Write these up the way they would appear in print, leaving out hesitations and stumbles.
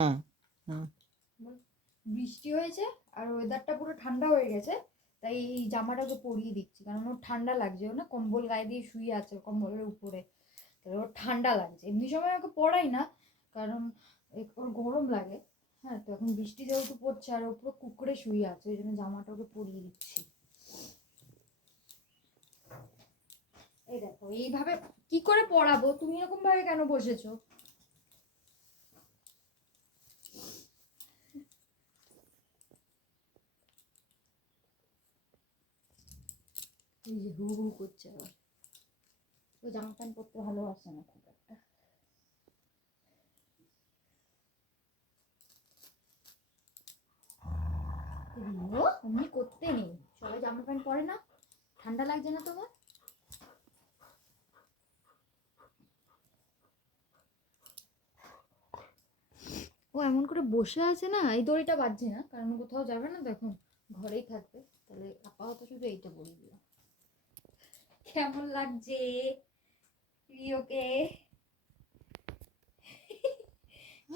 হুম হুম। বৃষ্টি হয়েছে আর ওয়েদারটা পুরো ঠান্ডা হয়ে গেছে, তাই এই জামাটাকে পরিয়ে দিচ্ছি, কারণ ওর ঠান্ডা লাগছে। ও না কম্বল গায়ে দিয়ে শুয়ে আছে কম্বলের উপরে, তাহলে ওর ঠান্ডা লাগছে। এমনি সময় ওকে পড়াই না, কারণ ওর গরম লাগে। হ্যাঁ, তো এখন বৃষ্টি যেহেতু পড়ছে আর ও পুরো কুকুরে শুয়ে আছে, ওই জন্য জামাটা ওকে পরিয়ে দিচ্ছি। এই দেখো, এইভাবে কি করে পড়াবো? তুমি এরকম ভাবে কেন বসেছো? এই যে হু হু করছে আবার। ও জামা প্যান্ট পরতে ভালোবাসে না খুব একটা। ও এমনি করতে নেই, সবাই জামা প্যান্ট পরে না। ঠান্ডা লাগছে না তোমার? ও এমন করে বসে আছে না, এই দড়িটা বাজছে না, কারণ কোথাও যাবে না তো এখন, ঘরেই থাকবে। তাহলে আপাতত শুধু এইটা বলে দিলাম। কেমন লাগছে রিওকে?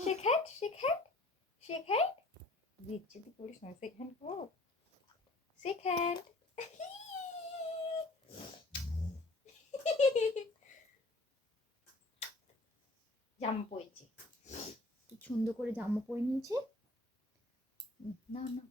শেখাট শেখাট শেখাট দিচ্ছে, তুই করিস না। সেখান্ড ও সেখান্ড জামা পরেছে, কি সুন্দর করে জামা পরে নিয়েছে। না না